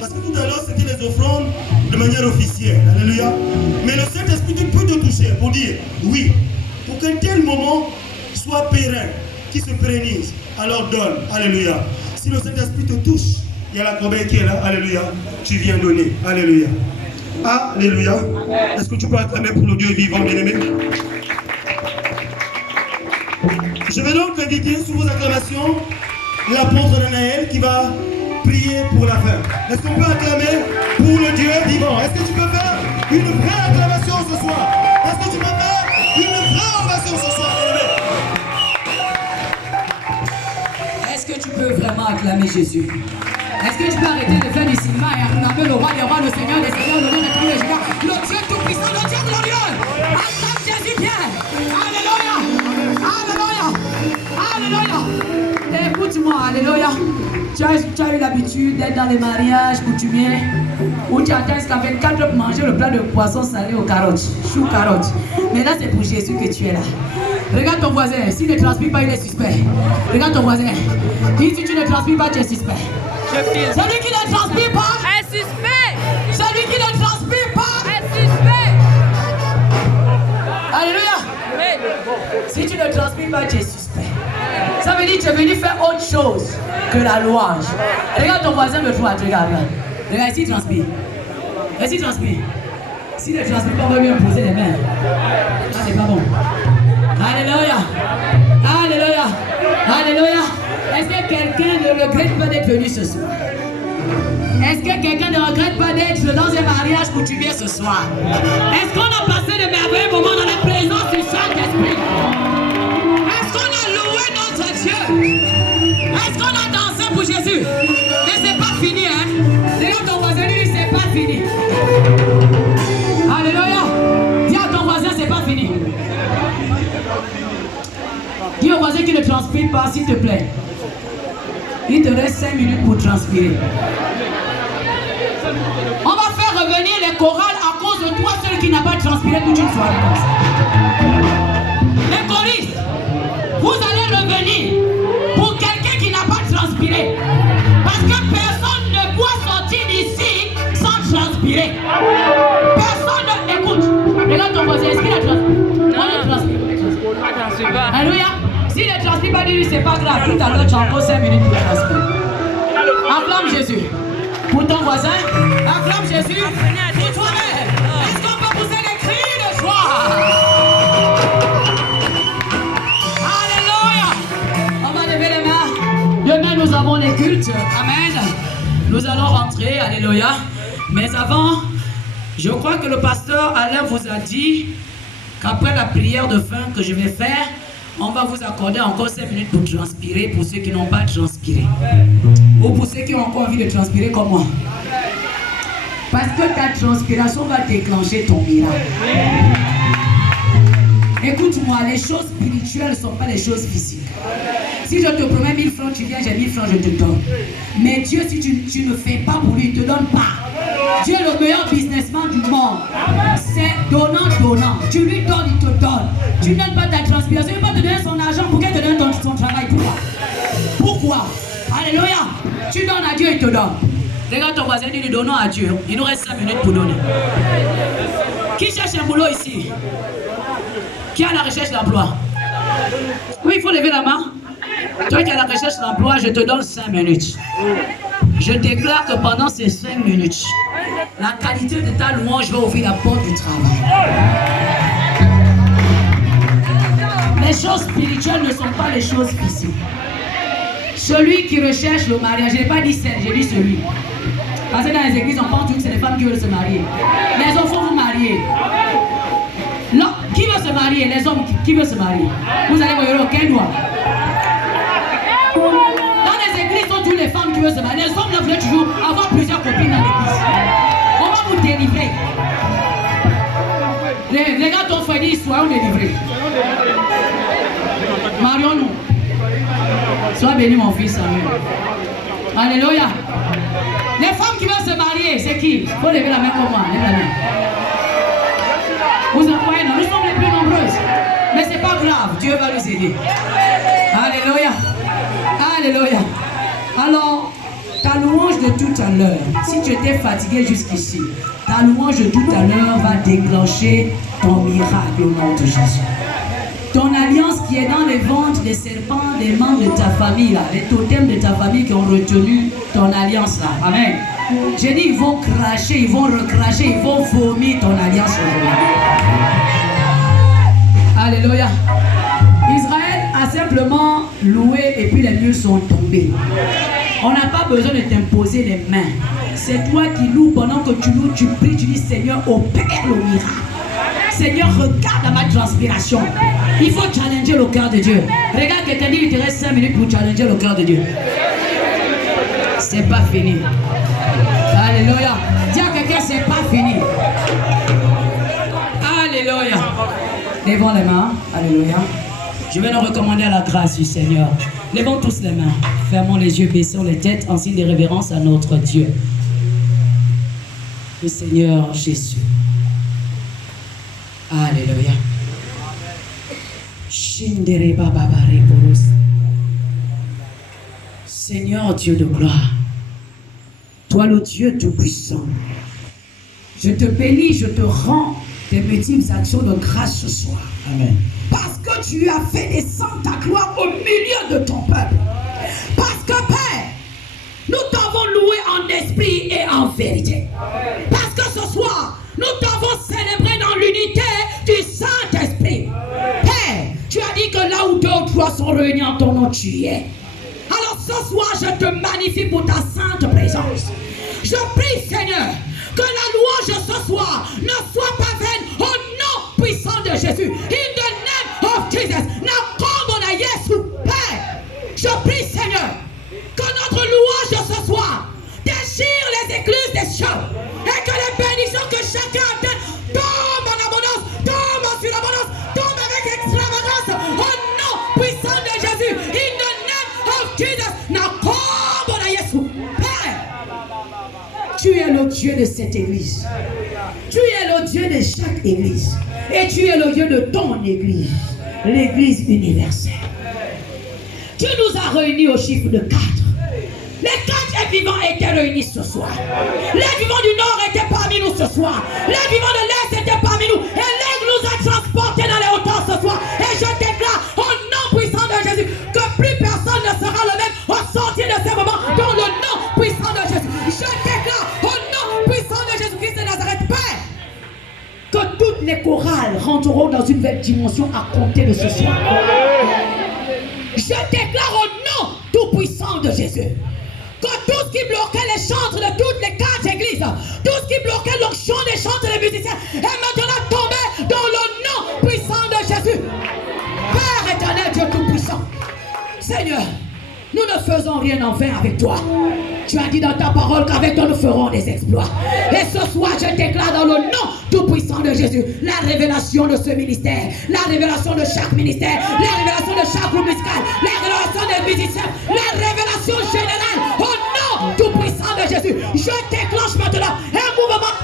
Parce que tout à l'heure, c'était les offrandes de manière officielle. Alléluia. Mais le Saint-Esprit peut te toucher pour dire, oui, pour qu'un tel moment soit périn, qui se pérennise, alors donne. Alléluia. Si le Saint-Esprit te touche, il y a la corbeille qui est là. Alléluia. Tu viens donner. Alléluia. Alléluia. Est-ce que tu peux acclamer pour le Dieu vivant, bien-aimé? Je vais donc inviter sous vos acclamations l'apôtre Naël qui va prier pour la fin. Est-ce qu'on peut acclamer pour le Dieu vivant? Est-ce que tu peux faire une vraie acclamation ce soir? Est-ce que tu peux faire une vraie ovation ce soir? Est-ce que tu peux vraiment acclamer Jésus? Est-ce que tu peux arrêter de faire du cinéma et acclamer le roi des rois, le Seigneur des seigneurs, le Dieu de tous les jours, le Dieu tout-puissant, le Dieu glorieux? Acclame Jésus bien! Alléluia! Alléluia! Alléluia! Écoute-moi, alléluia! Tu as eu l'habitude d'être dans les mariages coutumiers où tu attends jusqu'à 24 heures pour manger le plat de poisson salé aux carottes, choux carottes. Mais là, c'est pour Jésus que tu es là. Regarde ton voisin, s'il ne transpire pas, il est suspect. Regarde ton voisin. Dis si tu ne transpires pas, tu es suspect. Celui qui ne transpire pas est suspect. Celui qui ne transpire pas est suspect. Alléluia. Oui. Si tu ne transpires pas, tu es suspect. Ça veut dire que tu es venu faire autre chose que la louange. Regarde ton voisin de droite, regarde là. Regarde, ici il transpire. Ici il transpire. S'il ne transpire pas, on va lui imposer les mains. Ça c'est pas bon. Alléluia. Alléluia. Alléluia. Est-ce que quelqu'un ne regrette pas d'être venu ce soir? Est-ce que quelqu'un ne regrette pas d'être dans un mariage coutumier ce soir? Est-ce qu'on a passé de merveilleux moments dans la présence du Saint-Esprit? Est-ce qu'on a loué notre Dieu? Est-ce qu'on a dansé pour Jésus? Mais c'est pas fini, hein? Regarde ton voisin, lui, c'est pas fini. Alléluia. Dis à ton voisin, c'est pas fini. Dis au voisin qui ne transpire pas, s'il te plaît. Il te reste 5 minutes pour transpirer. On va faire revenir les chorales à cause de toi, seul qui n'a pas transpiré toute une soirée comme ça. Les choristes, vous allez revenir pour quelqu'un qui n'a pas transpiré. Parce que personne ne doit sortir d'ici sans transpirer. Personne ne... Écoute, regarde ton voisin, est-ce qu'il a transpiré? Non, il ne transpire pas. Alléluia. S'il ne transpire pas, dis-lui, c'est pas grave. Tout à l'heure, tu as encore 5 minutes pour transpirer. Acclame Jésus. Pour ton voisin, acclame Jésus. Pour toi-même. Est-ce qu'on peut pousser les cris de joie? Alléluia. On va lever les mains. Demain, nous avons les cultes. Amen. Nous allons rentrer. Alléluia. Mais avant, je crois que le pasteur Alain vous a dit qu'après la prière de fin que je vais faire, on va vous accorder encore 5 minutes pour transpirer pour ceux qui n'ont pas transpiré. Ou pour ceux qui ont encore envie de transpirer comme moi. Parce que ta transpiration va déclencher ton miracle. Écoute-moi, les choses spirituelles ne sont pas les choses physiques. Si je te promets 1000 francs, tu viens, j'ai 1000 francs, je te donne. Mais Dieu, si tu ne fais pas pour lui, il ne te donne pas. Dieu est le meilleur businessman du monde. C'est donnant. Tu lui donnes, il te donne. Tu ne donnes pas ta transpiration, il ne va pas te donner son argent pour qu'elle te donne son travail. Pourquoi? Alléluia. Tu donnes à Dieu, il te donne. Regarde ton voisin, nous donnons à Dieu. Il nous reste 5 minutes pour donner. Qui cherche un boulot ici? Qui est à la recherche d'emploi? Oui, il faut lever la main. Toi qui es à la recherche d'emploi, je te donne 5 minutes. Je déclare que pendant ces 5 minutes, la qualité de ta louange va ouvrir la porte du travail. Les choses spirituelles ne sont pas les choses physiques. Celui qui recherche le mariage, je n'ai pas dit celle, j'ai dit celui. Parce que dans les églises, on pense que c'est les femmes qui veulent se marier. Les hommes, faut vous marier. Non, qui veut se marier? Les hommes qui veulent se marier. Vous allez voir aucun doigt. Dans les églises, sont toutes les femmes qui veulent se marier. Les hommes, là, vous voulez toujours avoir plusieurs copines dans l'église. On va vous délivrer. Regarde ton frère, dit, soyons délivrés. Marions-nous. Sois béni, mon fils. Amen. Alléluia. Les femmes qui veulent se marier, c'est qui? Il faut lever la main comme moi. Lève la main. Vous en voyez, non? Nous sommes les plus nombreuses. Mais c'est pas grave, Dieu va nous aider. Alléluia. Alléluia. Alors, ta Ta louange de tout à l'heure, si tu étais fatigué jusqu'ici, ta louange de tout à l'heure va déclencher ton miracle au nom de Jésus. Ton alliance qui est dans les ventres des serpents, des membres de ta famille, là, les totems de ta famille qui ont retenu ton alliance là. Amen. J'ai dit, ils vont cracher, ils vont recracher, ils vont vomir ton alliance aujourd'hui. Alléluia. Israël a simplement loué et puis les murs sont tombés. On n'a pas besoin de t'imposer les mains. C'est toi qui loues. Pendant que tu loues, tu pries, tu dis Seigneur, opère le miracle. Seigneur, regarde à ma transpiration. Il faut challenger le cœur de Dieu. Regarde quelqu'un dit, il te reste 5 minutes pour challenger le cœur de Dieu. C'est pas fini. Alléluia. Dis à quelqu'un, c'est pas fini. Alléluia. Levons les mains. Alléluia. Je vais nous recommander à la grâce du Seigneur. Levons tous les mains. Fermons les yeux, baissons les têtes en signe de révérence à notre Dieu. Le Seigneur Jésus. Alléluia. Seigneur Dieu de gloire, toi le Dieu tout-puissant, je te bénis, je te rends tes petites actions de grâce ce soir. Amen. Parce que tu as fait descendre ta gloire au milieu de ton peuple. Parce que Père, nous t'avons loué en esprit et en vérité. Parce que ce soir, nous t'avons célébré dans l'unité du Saint-Esprit. Père, tu as dit que là où 2 ou 3 sont réunis en ton nom, tu y es. Alors ce soir, je te magnifie pour ta sainte présence. Je prie, Seigneur, que la louange ce soir ne soit pas vaine au nom puissant de Jésus. In the name of Jesus. Nakomona Yesu. Père, je prie, Seigneur, que notre louange ce soir déchire les écluses des cieux et que les bénédictions que chacun atteint tombent en abondance, tombent en surabondance, tombent avec extravagance au nom puissant de Jésus. In the name of Jesus. Nakomona Yesu. Père, tu es le Dieu de cette église. Tu es le Dieu de chaque église. Et tu es le Dieu de ton église, l'église universelle. Tu nous as réunis au chiffre de 4. Les 4 vivants étaient réunis ce soir. Les vivants du nord étaient parmi nous ce soir. Les vivants de l'est étaient parmi nous. Et l'aigle nous a transportés dans les hauteurs ce soir. Et je déclare au nom puissant de Jésus que plus personne ne sera le même au sortir de ces moments dans le nom puissant de Jésus. Je déclare au nom puissant de Jésus-Christ de Nazareth, Père, que toutes les chorales rentreront dans une nouvelle dimension à compter de ce soir. Je déclare au nom tout puissant de Jésus que tout ce qui bloquait les chantres de toutes les 4 églises, tout ce qui bloquait l'onction des chantres et des musiciens est maintenant tombé dans le nom puissant de Jésus. Père éternel, Dieu tout-puissant, Seigneur, nous ne faisons rien en vain avec toi. Tu as dit dans ta parole qu'avec toi nous ferons des exploits. Et ce soir, je déclare dans le nom tout-puissant de Jésus la révélation de ce ministère, la révélation de chaque ministère, la révélation de chaque groupe musical, la révélation des musiciens, la révélation générale au nom tout-puissant de Jésus. Je déclenche maintenant un mouvement.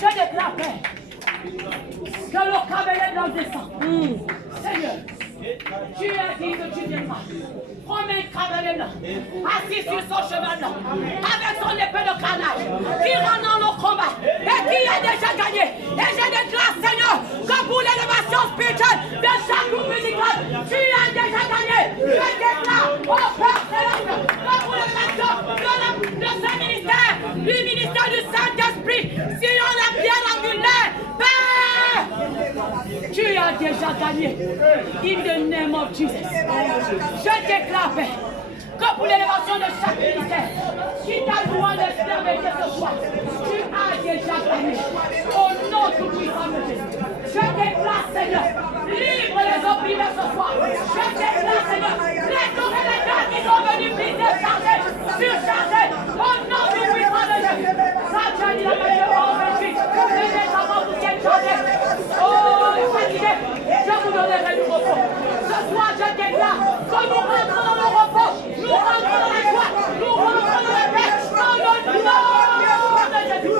Je déclare, Père, que le cabinet dans le descend. Seigneur, Tu as dit que tu viendras. Comme un cavalier blanc, assis sur son cheval blanc, avec son épée de carnage, qui rentre dans le combat et qui a déjà gagné. Et je déclare, Seigneur, que pour l'élévation spirituelle de chaque groupe musical, tu as déjà gagné. Je déclare au Père Céleste que pour l'élévation de ce ministère, du ministère du Saint-Esprit, sur la pierre angulaire, Père, tu as déjà gagné. In the name of Jesus. Je déclare, Père, que pour l'élévation de chaque ministère, qui t'a besoin de servir ce soir, tu as déjà gagné. Au nom du puissant de Jésus. Je déclare, Seigneur, libre les opprimés ce soir. Je déclare, Seigneur, les tours et les gars qui sont venus briser, charger, surcharger. Au nom du puissant de Jésus. Ça, tu as dit la meilleure en Belgique. Les enfants vous tiennent chargés. Oh, fatigués, je vous donnerai du repos. Ce soir, je déclare que nous rentrons dans le repos. Nous rentrons dans la joie. Nous rentrons dans la paix. Dans le nom de Jésus.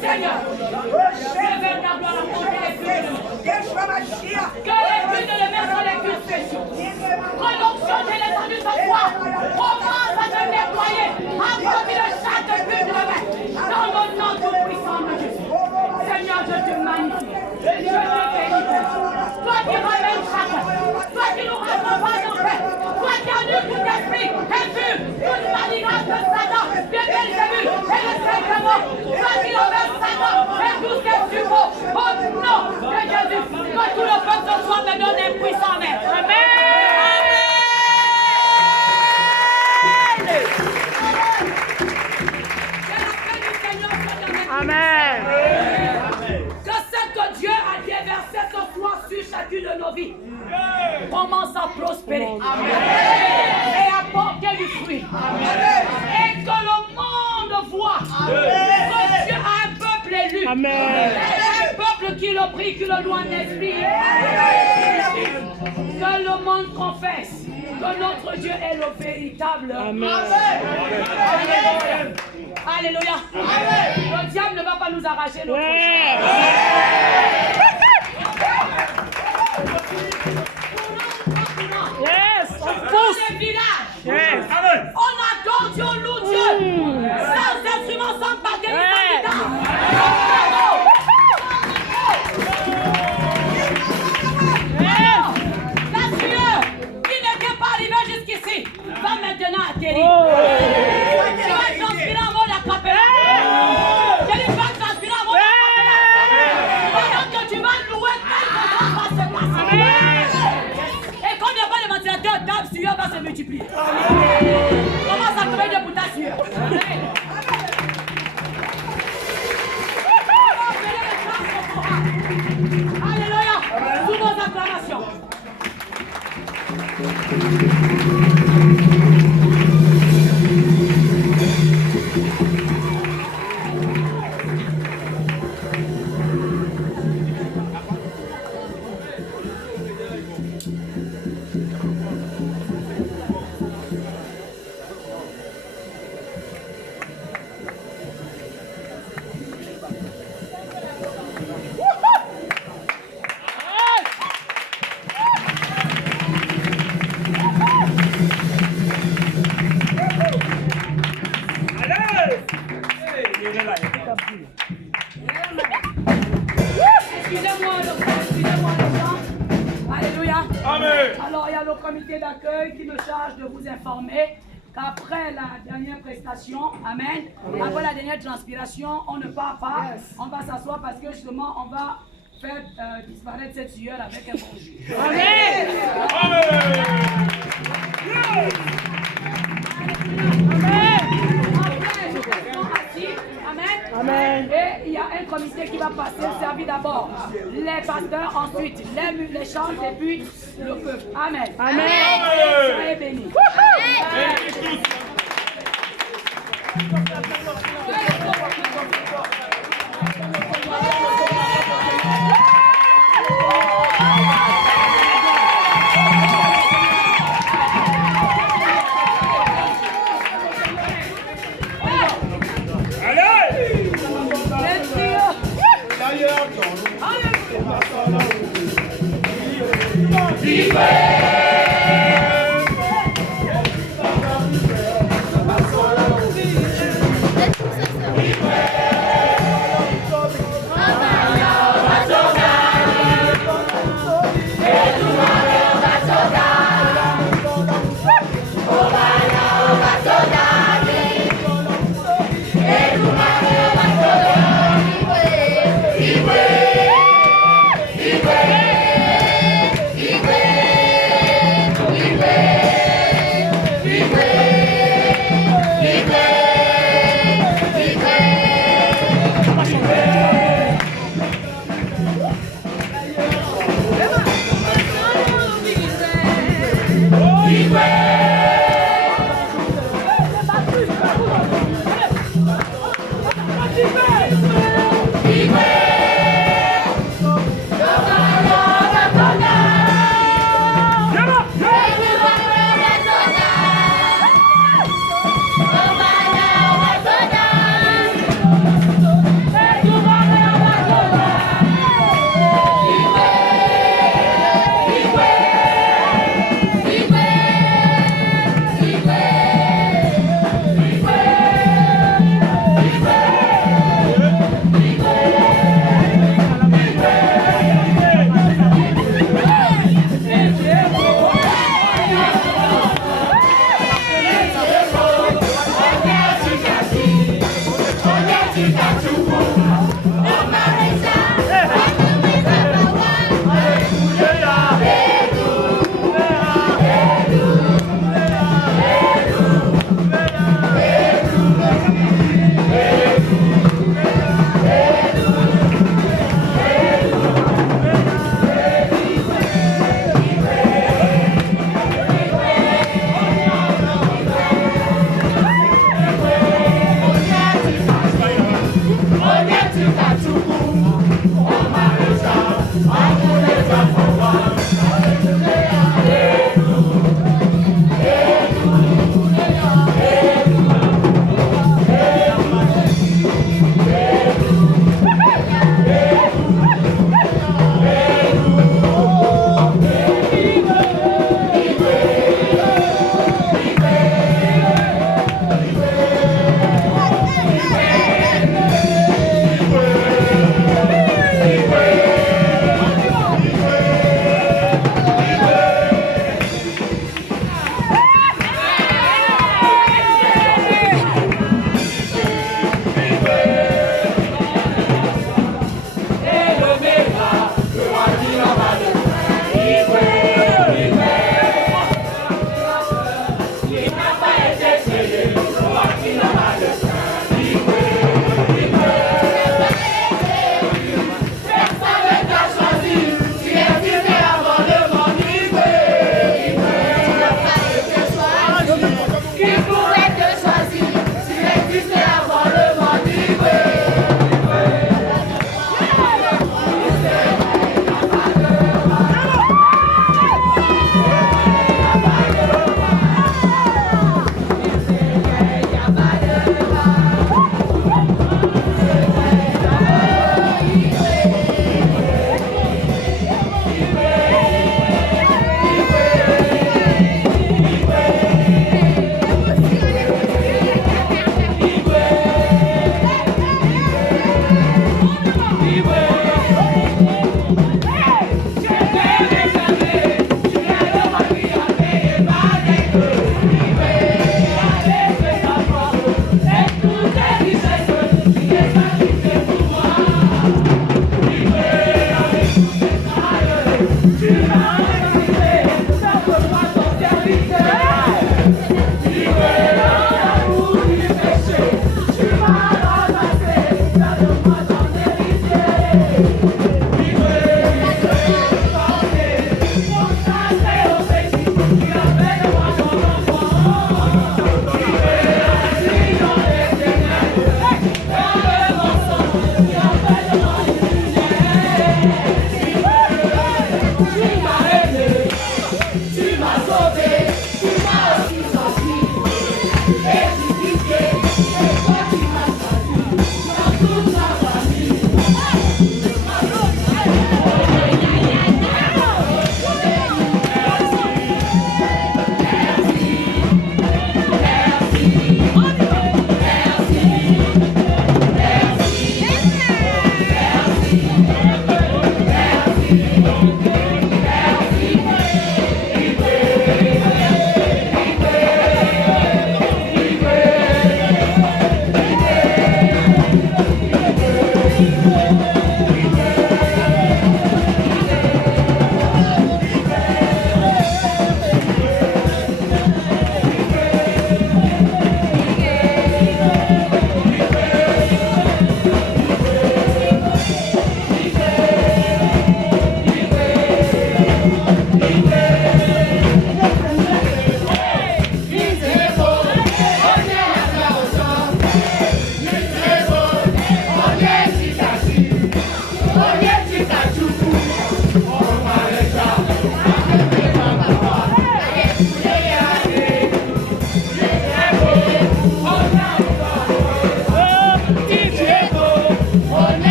Seigneur, révèle ta gloire à monter les buts de lumière. Que les buts de lumière soient les buts spéciaux. Que l'onction de l'étendue ce soir commence à te nettoyer, à produire chaque but de lumière. Dans le nom du puissant de Jésus. Seigneur, je te magnifie. Je te bénis. Toi qui ramènes chacun. Toi qui nous raccompagnes en paix. Toi qui annules tout esprit impur, toute manigance de Satan, de Belzébul et de Saint-Clément. Toi qui envers Satan et tout ce que tu veux. Au nom de Jésus. Que tout le peuple ce soir me donne un puissant maître. Amen. Amen. Que ce que Dieu a déversé ce soir sur chacune de nos vies commence à prospérer. Amen. Et à porter du fruit. Amen. Et que le monde voit que Dieu a un peuple élu. Amen. Un peuple qui le prie, qui le loue en esprit. Que le monde confesse que notre Dieu est le véritable. Amen. Alléluia. Amen. Le diable ne va pas nous arracher notre Yes. Dans les villages, Yes. on adore Dieu, on loue Dieu. Sans instrument, sans batterie, sans guitare. La sueur qui n'était pas arrivée jusqu'ici va maintenant atterrir. Tu vas transpirer en mode acapella. Je dis pas transpirer en mode acapella. Pendant que tu vas louer, quelque chose va se passer. Et comme il n'y a pas de ventilateur, ta sueur va se multiplier. Commence à trouver Dieu pour ta sueur. Alléluia. Sous vos acclamations. Excusez-moi le temps. Alléluia. Amen. Alors il y a le comité d'accueil qui me charge de vous informer qu'après la dernière prestation, amen, après la dernière transpiration, on ne part pas, on va s'asseoir parce que justement on va faire disparaître cette sueur avec un bon jus. Amen. Amen. Et il y a un comité qui va passer, servir d'abord les pasteurs, ensuite les chants et puis le peuple. Amen. Amen. Soyez bénis. Onye tika Chukwu